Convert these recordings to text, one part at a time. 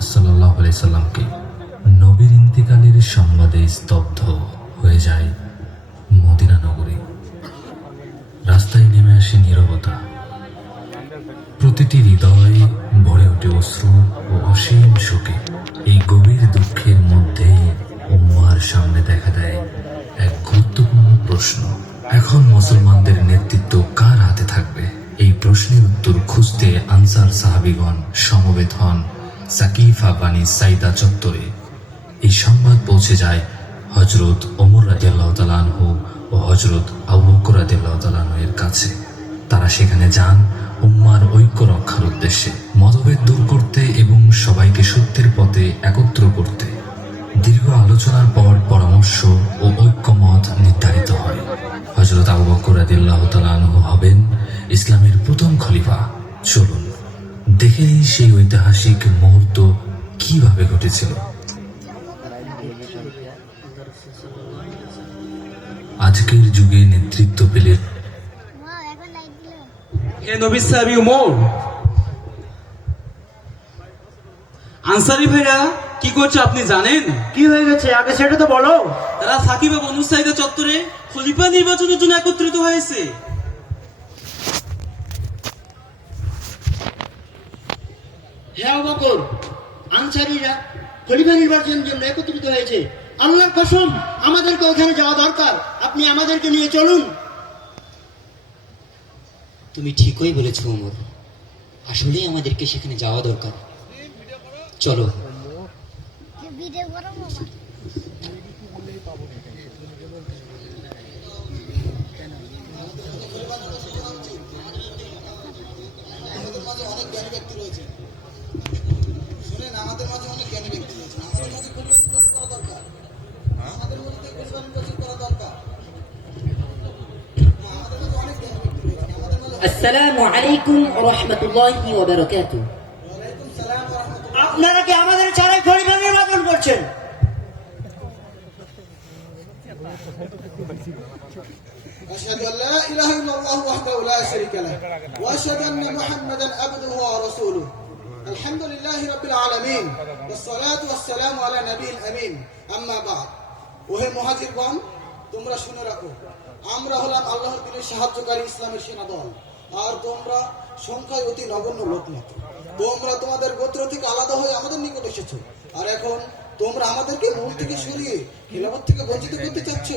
সাল্লাহ সাল্লামকে নবীর ইন্তিকালের সংবাদে স্তব্ধ হয়ে যায় মদিনা নগরী। রাস্তায় নেমে আসে নীরবতা। প্রতিটি হৃদয় ভরে ওঠে অশ্রু ও অসীম শোকে। এই গভীর দুঃখের মধ্যেই উম্মার সামনে দেখা দেয় এক গুরুত্বপূর্ণ প্রশ্ন। এখন মুসলমানদের নেতৃত্ব কার হাতে থাকবে? এই প্রশ্নের উত্তর খুঁজতে আনসার সাহাবিগণ সমবেত হন। সাকিফা বানী সাইদা চত্বরে এই সংবাদ পৌঁছে যায় হজরত ওমর রাজিয়াল্লাহ তালানহু ও হজরত আবু বকর রাজিয়াল্লাহ তালানহু এর কাছে। তারা সেখানে যান উম্মার ঐক্য রক্ষার উদ্দেশ্যে। মতভেদ দূর করতে এবং সবাইকে সত্যের পথে একত্র করতে। দীর্ঘ আলোচনার পর পরামর্শ ও ঐক্যমত নির্ধারিত হয়। হজরত আবু বকর রাদিয়াল্লাহু তাআলা আনহু হবেন ইসলামের প্রথম খলিফা। চলুন দেখে নিই সেই ঐতিহাসিক মুহূর্ত কীভাবে ঘটেছিল। আজকের যুগে নেতৃত্ব পেলে আনসারি ভাইরা কি করছে আপনি জানেন? কি হয়ে গেছে? আগে সেটা তো বলো। তারা সাকিব এবং অনুসাইদা চত্বরে খলিফা নির্বাচনের জন্য একত্রিত হয়েছে। হ্যাঁ বকর আনসারিরা খলিফা নির্বাচনের জন্য একত্রিত হয়েছে। আল্লাহর কসম আমাদেরকে ওখানে যাওয়া দরকার। আপনি আমাদেরকে নিয়ে চলুন। তুমি ঠিকই বলেছ ওমর। আসলেই আমাদেরকে সেখানে যাওয়া দরকার। চলো। ভিডিও করো বাবা السلام عليكم ورحمة الله وبركاته. আপনারা কি আমাদের ছাড়াই করছেন? أشهد أن لا إله إلا الله وحده لا شريك له وأشهد أن محمدا عبده ورسوله. الحمد لله رب العالمين والصلاة والسلام على نبي الأمين. أما بعد ওহে মহাজিরগণ তোমরা শুনে রাখো। আমরা الله আল্লাহর দিনের সাহায্যকারী إسلام সেনা দল আর তোমরা সংখ্যায় অতি নগণ্য লোক মাত্র তোমরা তোমাদের গোত্র থেকে আলাদা হয়ে আমাদের নিকট এসেছো আর এখন তোমরা আমাদেরকে মূল থেকে সরিয়ে খেলাফত থেকে বঞ্চিত করতে চাচ্ছ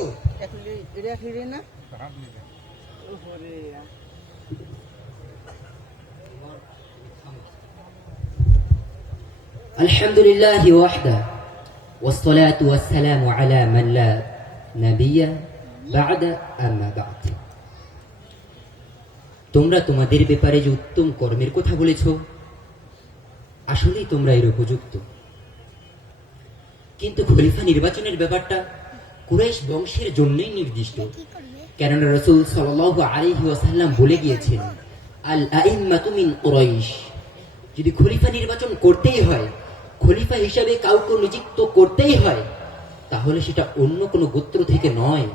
الحمد لله وحده والصلاة والسلام على من لا نبي بعد أما بعد তোমরা তোমাদের ব্যাপারে যে উত্তম কর্মের কথা বলেছ আসলেই তোমরা এর উপযুক্ত। কিন্তু খলিফা নির্বাচনের ব্যাপারটা কুরাইশ বংশের জন্যই নির্দিষ্ট। কেননা রসুল সাল্লাল্লাহু আলাইহি ওয়াসাল্লাম বলে গিয়েছেন আল কুরাইশ। যদি খলিফা নির্বাচন করতেই হয় খলিফা হিসাবে কাউকে নিযুক্ত করতেই হয় তাহলে সেটা অন্য কোনো গোত্র থেকে নয়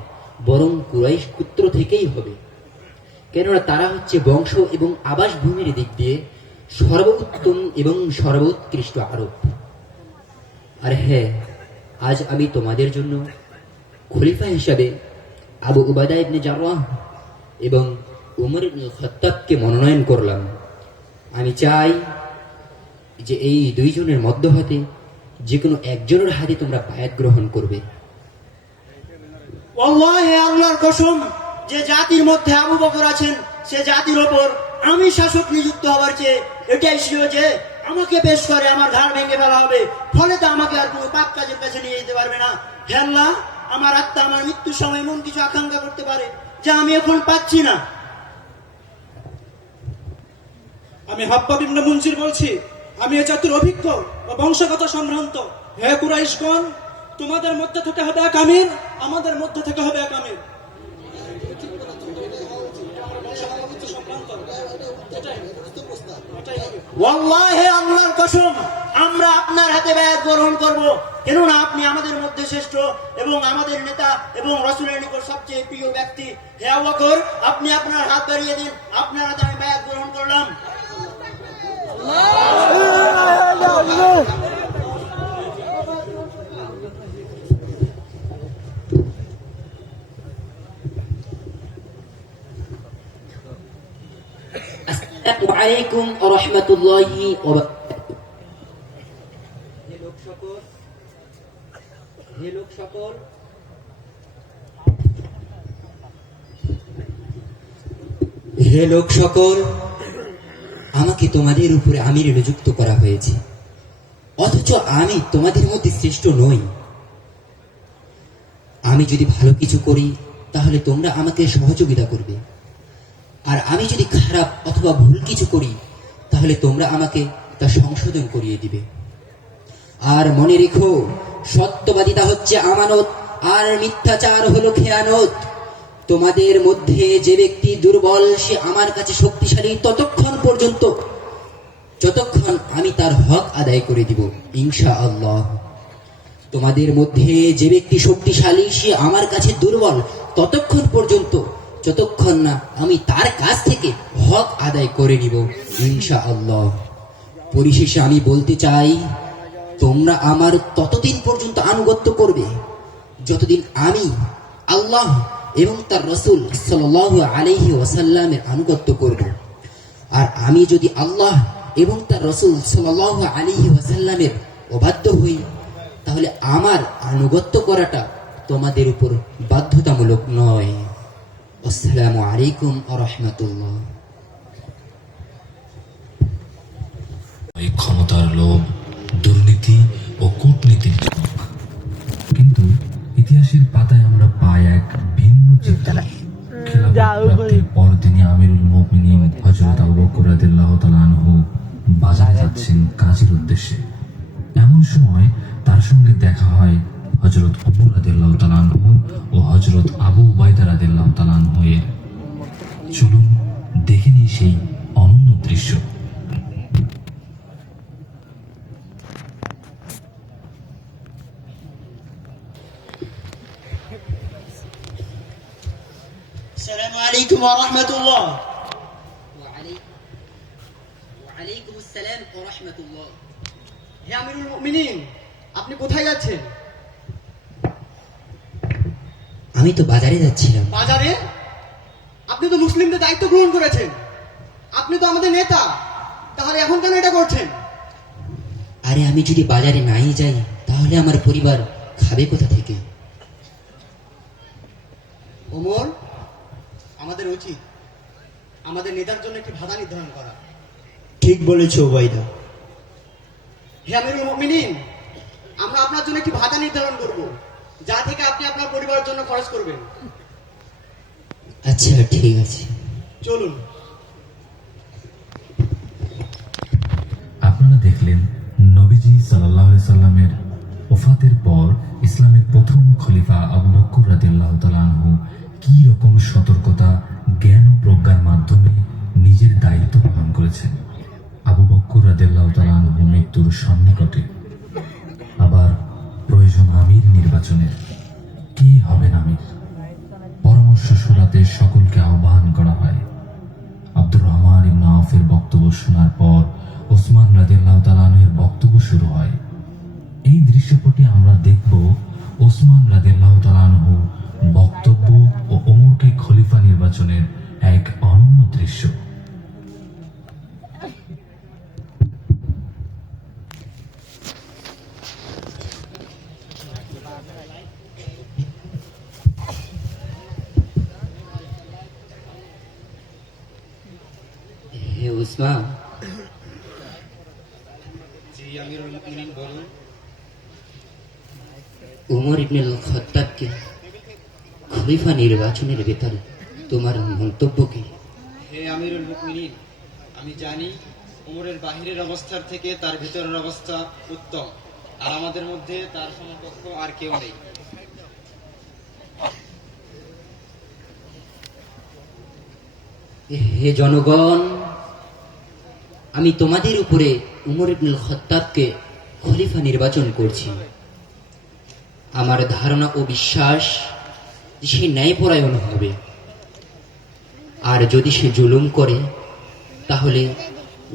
বরং কুরাইশ গোত্র থেকেই হবে। কেননা তারা হচ্ছে বংশ এবং আবাস ভূমির দিক দিয়ে সর্বোত্তম এবং সর্বোৎকৃষ্ট আরব। আর হ্যাঁ আজ আমি তোমাদের জন্য খলিফা হিসাবে আবু উবাদা ইবনে জাররাহ এবং উমর ইবনে খাত্তাবকে মনোনয়ন করলাম। আমি চাই যে এই দুইজনের মধ্য হতে যে কোনো একজনের হাতে তোমরা বায়াত গ্রহণ করবে। আল্লাহ আল্লাহর কসম যে জাতির মধ্যে আবু বকর আছেন, সে জাতির ওপর আমি শাসক নিযুক্ত হবার চেয়ে এটাই ছিল যে আমাকে পেশ করে, আমার ঘাড় ভেঙে ফেলা হবে। ফলে তো আমাকে আর কোনো পাপ কাজের কাছে নিয়ে যেতে পারবে না। হে আল্লাহ আমার আত্মা, আমার মৃত্যুর সময় এমন কিছু আকাঙ্ক্ষা করতে পারে যা আমি এখন পাচ্ছি না। আমি হাব্বাব ইবনে মুনজির বলছি, আমি এ জাতির অভিজ্ঞ ও বংশগত সম্ভ্রান্ত। হে কুরাইশগণ, তোমাদের মধ্যে থেকে হবে এক আমির, আমাদের মধ্যে থেকে হবে এক আমির। আল্লাহর কসম, আমরা আপনার হাতে ব্যয় গ্রহণ করব। কেননা আপনি আমাদের মধ্যে শ্রেষ্ঠ এবং আমাদের নেতা এবং রসুলের নিকট সবচেয়ে প্রিয় ব্যক্তি। হে আবু আপনি আপনার হাত বাড়িয়ে দিন, আপনার হাতে আমি ব্যয় গ্রহণ করলাম। হে লোক সকল আমাকে তোমাদের উপরে আমির নিযুক্ত করা হয়েছে। অথচ আমি তোমাদের মধ্যে শ্রেষ্ঠ নই। আমি যদি ভালো কিছু করি, তাহলে তোমরা আমাকে সহযোগিতা করবে। আর আমি যদি খারাপ অথবা ভুল কিছু করি, তাহলে তোমরা আমাকে তা সংশোধন করিয়ে দিবে। আর মনে রেখো, সত্যবাদিতা হচ্ছে আমানত, আর মিথ্যাচার হলো খেয়ানত। তোমাদের মধ্যে যে ব্যক্তি দুর্বল, সে আমার কাছে শক্তিশালী ততক্ষণ পর্যন্ত। যতক্ষণ আমি তার হক আদায় করে দিব ইনশা আল্লাহ তোমাদের মধ্যে যে ব্যক্তি শক্তিশালী, সে আমার কাছে দুর্বল, ততক্ষণ পর্যন্ত যতক্ষণ না আমি তার কাছ থেকে হক আদায় করে নিব ইনশা আল্লাহ পরিশেষে আমি বলতে চাই, তোমরা আমার ততদিন পর্যন্ত আনুগত্য করবে, যতদিন আমি আল্লাহ এবং তার রসুল সাল্লাহ আলহি ওয়াসাল্লামের আনুগত্য করব। আর আমি যদি আল্লাহ এবং তার রসুল সাল্লাহ আলহি ওয়াসাল্লামের অবাধ্য হই, তাহলে আমার আনুগত্য করাটা তোমাদের উপর বাধ্যতামূলক নয়। আসসালামু আলাইকুম আ রহমতুল্লাহ। এই ক্ষমতার লোভ দুর্নীতি ও কূটনীতির কিন্তু ইতিহাসের পাতায় আমরা পাই এক ভিন্ন চিত্র। পরদিনই আমিরুল মুমিনিন হযরত আবু বকর রাদিয়াল্লাহু তাআলা আনহু বাজারে যাচ্ছেন কাজের উদ্দেশ্যে। এমন সময় তার সঙ্গে দেখা হয় হযরত ওমর রাদিয়াল্লাহু তাআলা আনহু ও হযরত আবু উবাইদা রাদিয়াল্লাহু তাআলা আনহু এর। চলুন দেখে নিই সেই অনন্য দৃশ্য। আসসালামু আলাইকুম ওয়া রাহমাতুল্লাহ। ওয়ালাইকুম আসসালাম ও রহমতুল্লাহ। হে আমিরুল মুমিনিন আপনি কোথায় যাচ্ছেন? আমি তো বাজারে যাচ্ছিলাম। বাজারে? আপনি তো মুসলিমদের দায়িত্ব গ্রহণ করেছেন। আপনি তো আমাদের নেতা। তাহলে এখন কেন এটা করছেন? আরে আমি যদি বাজারে নাই যাই তাহলে আমার পরিবার খাবে কোথা থেকে? ওমর আমাদের উচিত আমাদের নেতার জন্য একটি ভাতা নির্ধারণ করা। ঠিক বলেছ ওবাইদা হে আমিরুল মুমিনিন আমরা আপনার জন্য একটি ভাতা নির্ধারণ করব। যা থেকে আপনি আপনার পরিবারের জন্য খরচ করবেন। আচ্ছা ঠিক আছে। চলুন। আপনারা দেখলেন নবীজি সাল্লাহ সাল্লামের ওফাতের পর ইসলামের প্রথম খলিফা আবু বকর রাদিয়াল্লাহু তাআলা আনহু কি রকম সতর্কতা জ্ঞান ও প্রজ্ঞার মাধ্যমে নিজের দায়িত্ব পালন করেছেন? আবু বকর রাদিয়াল্লাহু তাআলা আনহু মৃত্যুর সন্নিকটে নির্বাচনের কে হবেন আমির? পরামর্শ সুরাতে সকলকে আহ্বান করা হয়। আব্দুর রহমান ইবনে আউফের বক্তব্য শোনার পর ওসমান রাদিয়াল্লাহু তাআলার বক্তব্য শুরু হয়। এই দৃশ্যপটে আমরা দেখব ওসমান রাদিয়াল্লাহু তাআলাহু বক্তব্য ও ওমরকে খলিফা নির্বাচনের এক অনন্য দৃশ্য। উসমান উমর ইবনুল খত্তাবকে খলিফা নির্বাচনের ব্যাপারে তোমার মন্তব্য কি? হে আমিরুল মুকমিনিন আমি জানি উমরের বাহিরের অবস্থার থেকে তার ভিতরের অবস্থা উত্তম আর আমাদের মধ্যে তার সমকক্ষ আর কেউ নেই। হে জনগণ আমি তোমাদের উপরে উমর ইবনুল খত্তাবকে খলিফা নির্বাচন করছি। আমার ধারণা ও বিশ্বাস সে ন্যায়পরায়ণ হবে। আর যদি সে জুলুম করে, তাহলে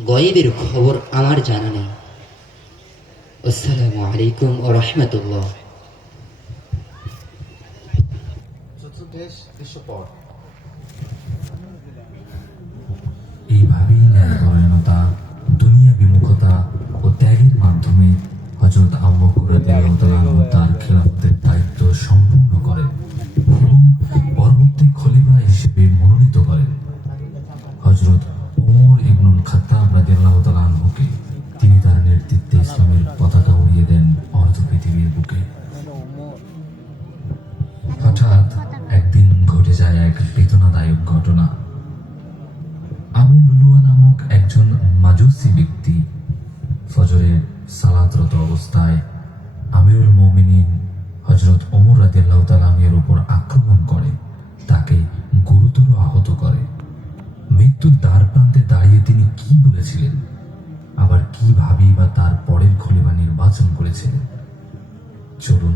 গয়েবের খবর আমার জানা নেই। আসসালামু আলাইকুম ও রহমতুল্লাহ। এইভাবেই দুনিয়া বিমুখতা ও ত্যাগের মাধ্যমে হজরত আবু তার খেলাফতের দায়িত্ব সম্পূর্ণ করেন এবং পরবর্তী খলিফা মৃত্যুর দ্বার প্রান্তে দাঁড়িয়ে তিনি কি বলেছিলেন? আবার কিভাবেই বা তার পরের খলিফা নির্বাচন করেছিলেন? চলুন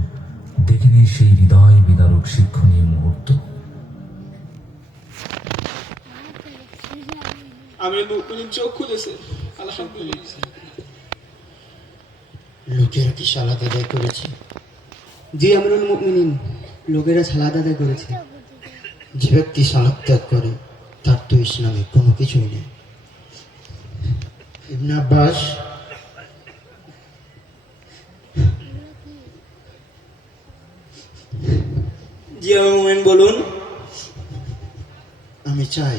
দেখে নিই সেই হৃদয় বিদারক শিক্ষণীয় মুহূর্ত। আমি চোখ খুলেছে। আলহামদুলিল্লাহ। লোকেরা কি সালাদ আদায় করেছে? জি আমরুল মুমিনিন। লোকেরা সালাদ আদায় করেছে। যে ব্যক্তি সালাদ ত্যাগ করে তার তো ইসলামে কোনো কিছুই নেই। ইবনে আব্বাস বলুন। আমি চাই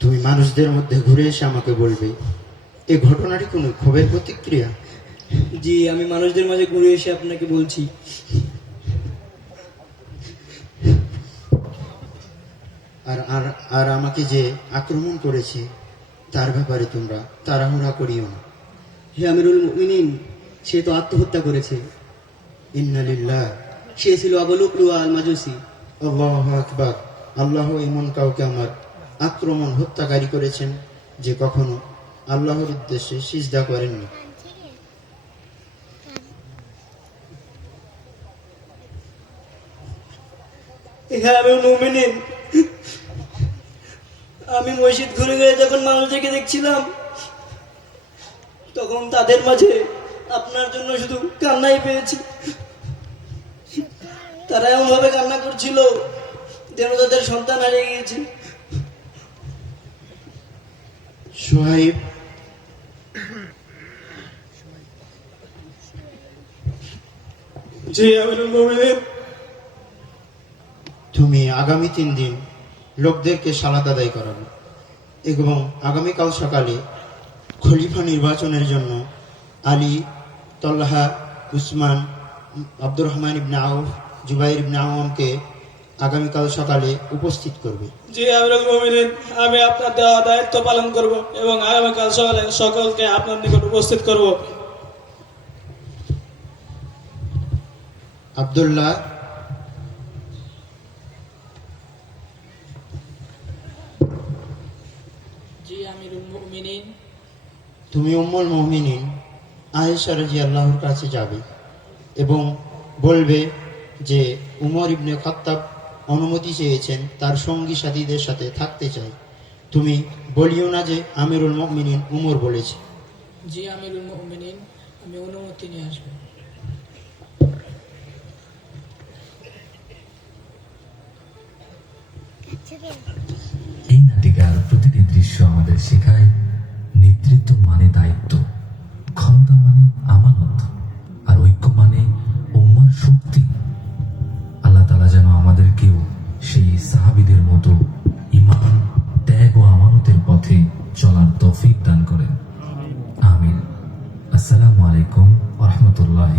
তুমি মানুষদের মধ্যে ঘুরে এসে আমাকে বলবে এই ঘটনাটি কোনো ক্ষোভের প্রতিক্রিয়া? জি আমি মানুষদের মাঝে ঘুরে এসে আপনাকে বলছি। আর আর আমাকে যে আক্রমণ করেছে, তার ব্যাপারে তোমরা তাড়াহুড়া করিও না। হে আমিরুল মুমিনিন, সে তো আত্মহত্যা করেছে। ইন্নালিল্লাহ সে ছিল আবলুকলুয়া আল মাজুসি আল্লাহ আকবার, আল্লাহ এমন কাউকে আমার আক্রমণ হত্যাকারী করেছেন, যে কখনো আল্লাহর উদ্দেশ্যে সিজদা করেননি। হ্যাঁ আমি আমি মসজিদ ঘুরে ঘুরে যখন মানুষদেরকে দেখছিলাম তখন তাদের মাঝে আপনার জন্য শুধু কান্নাই পেয়েছি। তারা এমন ভাবে কান্না করছিল যেন তাদের সন্তান হারিয়ে গিয়েছে। সোহাইব। জি আমিরুল মুমিনিন। তুমি আগামী তিন দিন লোকদেরকে সালাদ আদায় করাবে এবং আগামীকাল সকালে খলিফা নির্বাচনের জন্য আলী তল্লাহা উসমান আব্দুর রহমান ইবনে আউফ জুবাইর ইবনে আওয়ামকে আগামীকাল সকালে উপস্থিত করবে। জি আমিরুল মুমিনিন আমি আপনার দেওয়া দায়িত্ব পালন করব এবং আগামীকাল সকালে সকলকে আপনার নিকট উপস্থিত করব। আবদুল্লাহ জি আমিরুল মুমিনিন তুমি উম্মুল মুমিনিন আয়েশা রাজি আল্লাহর কাছে যাবে এবং বলবে যে উমর ইবনে খাত্তাব অনুমতি চেয়েছেন তার সঙ্গী সাথীদের সাথে থাকতে চাই। তুমি বলিও না যে আমিরুল মুমিনিন উমর বলেছে। জি আমিরুল মুমিনিন আমি অনুমতি নিয়ে আসব। এই নেতৃত্ব মানে দায়িত্ব। ক্ষমতা মানে আমানত, আর ঐক্য মানে উম্মার শক্তি। আল্লাহ তালা যেন আমাদেরকেও সেই সাহাবিদের মতো ইমান ত্যাগ ও আমানতের পথে চলার তৌফিক দান করেন। আমিন। আসসালামু আলাইকুম রহমতুল্লাহ